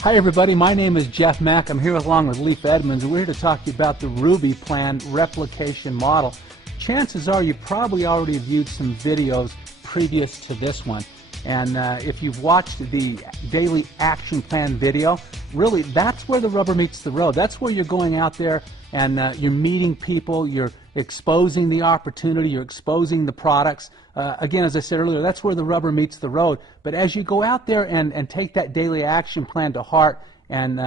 Hi everybody, my name is Jeff Mack. I'm here along with Leif Edmonds. We're here to talk to you about the Ruby Plan replication model. Chances are you probably already viewed some videos previous to this one. And if you've watched the daily action plan video, really that's where the rubber meets the road. That's where you're going out there and you're meeting people, you're exposing the opportunity, you're exposing the products. Again, as I said earlier, that's where the rubber meets the road. But as you go out there and take that daily action plan to heart and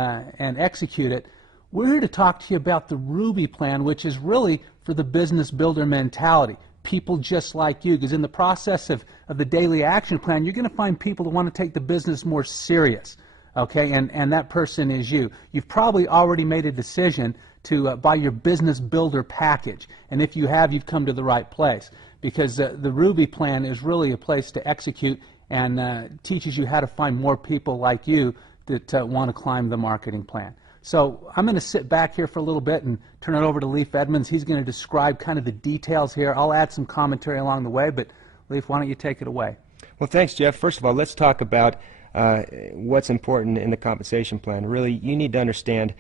execute it, we're here to talk to you about the Ruby Plan, which is really for the business builder mentality. People just like you, because in the process of the daily action plan, you're going to find people that want to take the business more serious. Okay, and that person is you. You've probably already made a decision to buy your business builder package, and if you have, you've come to the right place, because the Ruby Plan is really a place to execute and teaches you how to find more people like you that want to climb the marketing plan. So I'm going to sit back here for a little bit and turn it over to Leif Edmonds. He's going to describe kind of the details here. I'll add some commentary along the way, but Leif, why don't you take it away? Well, thanks, Jeff. First of all, let's talk about what's important in the compensation plan. Really, you need to understand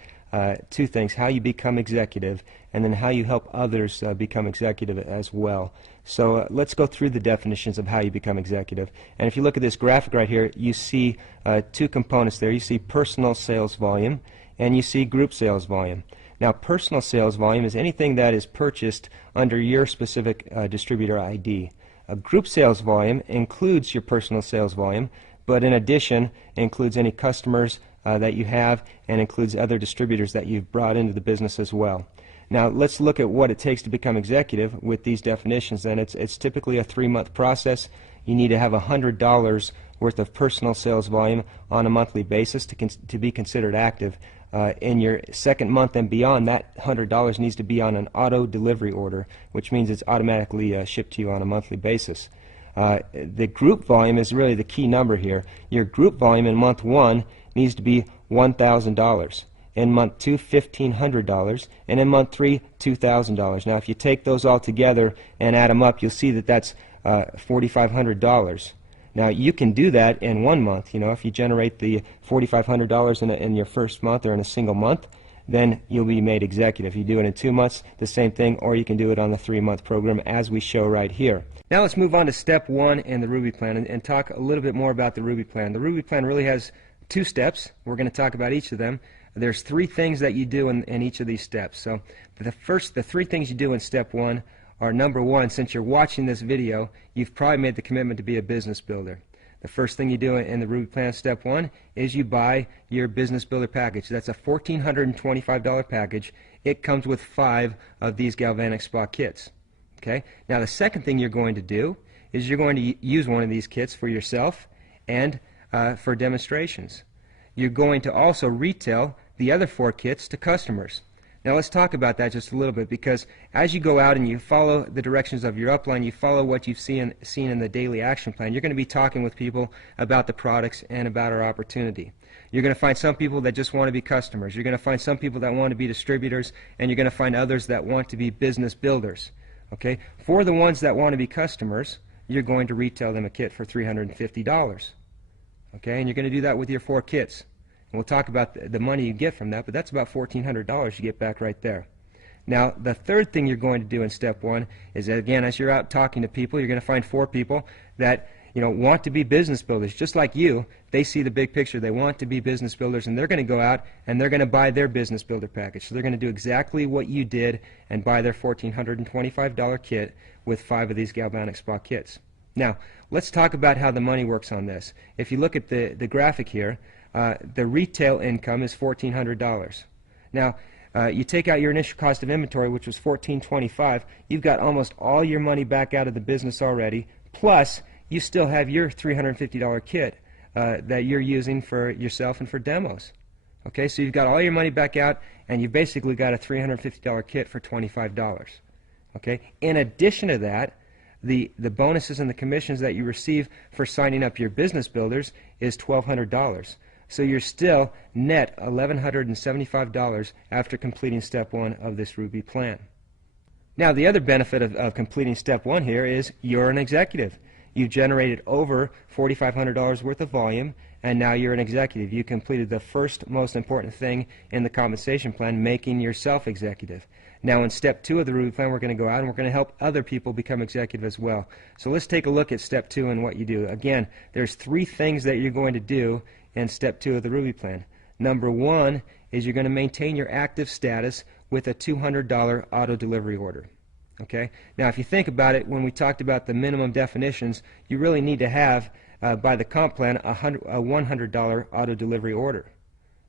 two things: how you become executive, and then how you help others become executive as well. So let's go through the definitions of how you become executive. And if you look at this graphic right here, you see two components there. You see personal sales volume, and you see group sales volume. Now, personal sales volume is anything that is purchased under your specific distributor ID. A group sales volume includes your personal sales volume, but in addition includes any customers that you have and includes other distributors that you've brought into the business as well. Now, let's look at what it takes to become executive with these definitions. And it's typically a 3-month process. You need to have $100 worth of personal sales volume on a monthly basis to be considered active. In your second month and beyond, that $100 needs to be on an auto delivery order, which means it's automatically shipped to you on a monthly basis. The group volume is really the key number here. Your group volume in month 1 needs to be $1,000. In month 2, $1,500, and in month 3, $2,000. Now, if you take those all together and add them up, you'll see that that's $4,500. Now, you can do that in 1 month. You know, if you generate the $4,500 in your first month or in a single month, then you'll be made executive. You do it in 2 months, the same thing, or you can do it on the 3-month program as we show right here. Now let's move on to step 1 in the Ruby Plan and talk a little bit more about the Ruby Plan. The Ruby Plan really has 2 steps. We're going to talk about each of them. There's 3 things that you do in each of these steps. So the 3 things you do in step 1 are, number 1, since you're watching this video, you've probably made the commitment to be a business builder. The first thing you do in the Ruby Plan step 1 is you buy your business builder package. That's a $1,425 package. It comes with 5 of these galvanic spot kits. Okay? Now the second thing you're going to do is you're going to use one of these kits for yourself and for demonstrations. You're going to also retail the other 4 kits to customers. Now let's talk about that just a little bit, because as you go out and you follow the directions of your upline, you follow what you've seen in the daily action plan, you're going to be talking with people about the products and about our opportunity. You're going to find some people that just want to be customers. You're going to find some people that want to be distributors, and you're going to find others that want to be business builders. Okay? For the ones that want to be customers, you're going to retail them a kit for $350. Okay? And you're going to do that with your 4 kits. And we'll talk about the money you get from that, but that's about $1,400 you get back right there. Now, the third thing you're going to do in step 1 is, again, as you're out talking to people, you're going to find 4 people that want to be business builders. Just like you, they see the big picture. They want to be business builders, and they're going to go out and they're going to buy their business builder package. So they're going to do exactly what you did and buy their $1,425 kit with 5 of these galvanic spot kits. Now, let's talk about how the money works on this. If you look at the graphic here, the retail income is $1,400. Now, you take out your initial cost of inventory, which was $1,425. You've got almost all your money back out of the business already, plus you still have your $350 kit that you're using for yourself and for demos. Okay, so you've got all your money back out, and you've basically got a $350 kit for $25. Okay, in addition to that, the bonuses and the commissions that you receive for signing up your business builders is $1,200. So you're still net $1,175 after completing step 1 of this Ruby Plan. Now, the other benefit of completing step 1 here is you're an executive. You've generated over $4,500 worth of volume, and now you're an executive. You completed the first most important thing in the compensation plan, making yourself executive. Now in step 2 of the Ruby plan, we're going to go out and we're going to help other people become executive as well. So let's take a look at step 2 and what you do. Again, there's 3 things that you're going to do in step 2 of the Ruby plan. Number 1 is you're going to maintain your active status with a $200 auto delivery order. Okay? Now if you think about it, when we talked about the minimum definitions, you really need to have, by the comp plan, a $100 auto delivery order.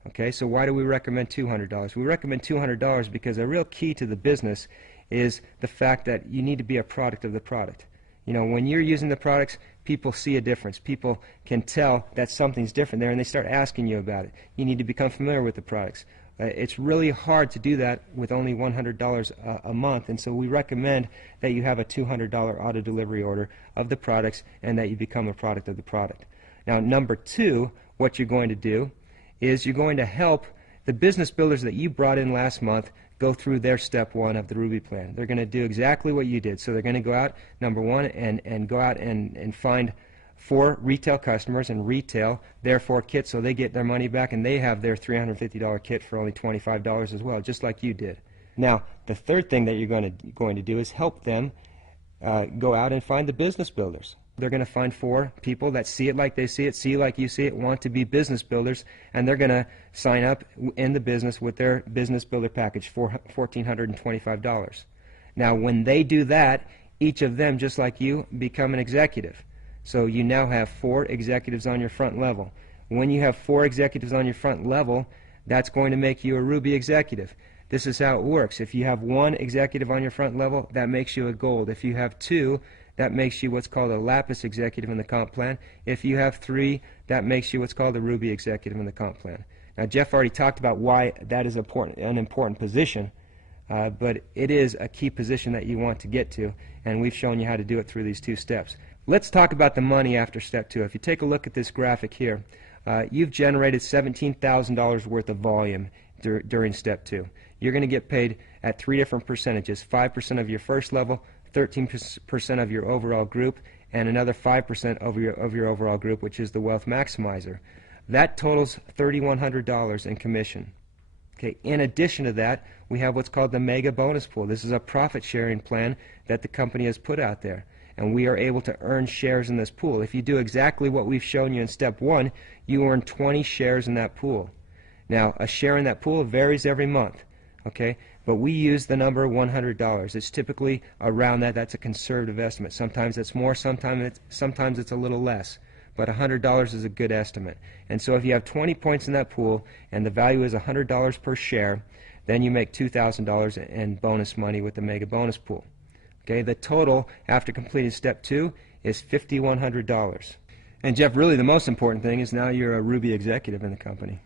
Okay, so why do we recommend $200? We recommend $200 because a real key to the business is the fact that you need to be a product of the product. You know, when you're using the products, people see a difference. People can tell that something's different there, and they start asking you about it. You need to become familiar with the products. It's really hard to do that with only $100 a month, and so we recommend that you have a $200 auto delivery order of the products and that you become a product of the product. Now, number 2, what you're going to do is you're going to help the business builders that you brought in last month go through their step 1 of the Ruby plan. They're going to do exactly what you did. So they're going to go out, number 1, and go out and find 4 retail customers and retail their 4 kits so they get their money back and they have their $350 kit for only $25 as well, just like you did. Now, the third thing that you're going to do is help them go out and find the business builders. They're going to find 4 people that see it like they see it like you see it, want to be business builders, and they're going to sign up in the business with their business builder package for $1,425. Now, when they do that, each of them, just like you, become an executive. So you now have 4 executives on your front level. When you have 4 executives on your front level, that's going to make you a Ruby executive. This is how it works. If you have 1 executive on your front level, that makes you a gold. If you have 2, that makes you what's called a lapis executive in the comp plan. If you have 3, that makes you what's called a Ruby executive in the comp plan. Now, Jeff already talked about why that is an important position, but it is a key position that you want to get to, and we've shown you how to do it through these 2 steps. Let's talk about the money after step 2. If you take a look at this graphic here, you've generated $17,000 worth of volume during step 2. You're going to get paid at 3 different percentages: 5% of your first level, 13% of your overall group, and another 5% of your overall group, which is the Wealth Maximizer. That totals $3,100 in commission. Okay. In addition to that, we have what's called the Mega Bonus Pool. This is a profit-sharing plan that the company has put out there, and we are able to earn shares in this pool. If you do exactly what we've shown you in step 1, you earn 20 shares in that pool. Now, a share in that pool varies every month. Okay, but we use the number $100. It's typically around that. That's a conservative estimate. Sometimes it's more, sometimes it's a little less. But $100 is a good estimate. And so if you have 20 points in that pool and the value is $100 per share, then you make $2,000 in bonus money with the Mega Bonus Pool. Okay, the total after completing step 2 is $5,100. And Jeff, really the most important thing is now you're a Ruby executive in the company.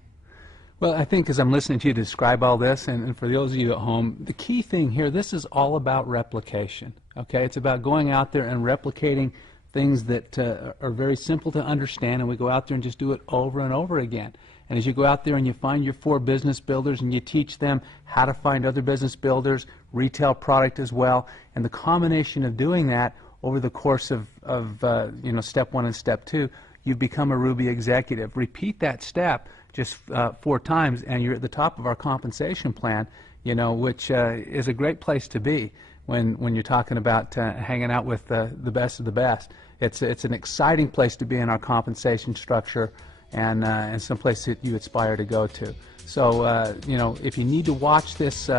Well, I think as I'm listening to you describe all this, and for those of you at home, the key thing here, this is all about replication. Okay, it's about going out there and replicating things that are very simple to understand, and we go out there and just do it over and over again. And as you go out there and you find your 4 business builders and you teach them how to find other business builders, retail product as well, and the combination of doing that over the course of step 1 and step 2, you've become a Ruby executive. Repeat that step just 4 times, and you're at the top of our compensation plan, which is a great place to be when you're talking about hanging out with the best of the best. It's an exciting place to be in our compensation structure, and some place that you aspire to go to. So, if you need to watch this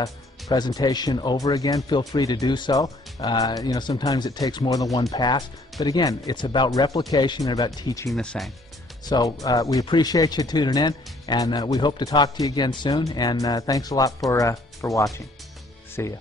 presentation over again, feel free to do so. Sometimes it takes more than 1 pass, but again, it's about replication and about teaching the same. So we appreciate you tuning in, and we hope to talk to you again soon, and thanks a lot for watching. See ya.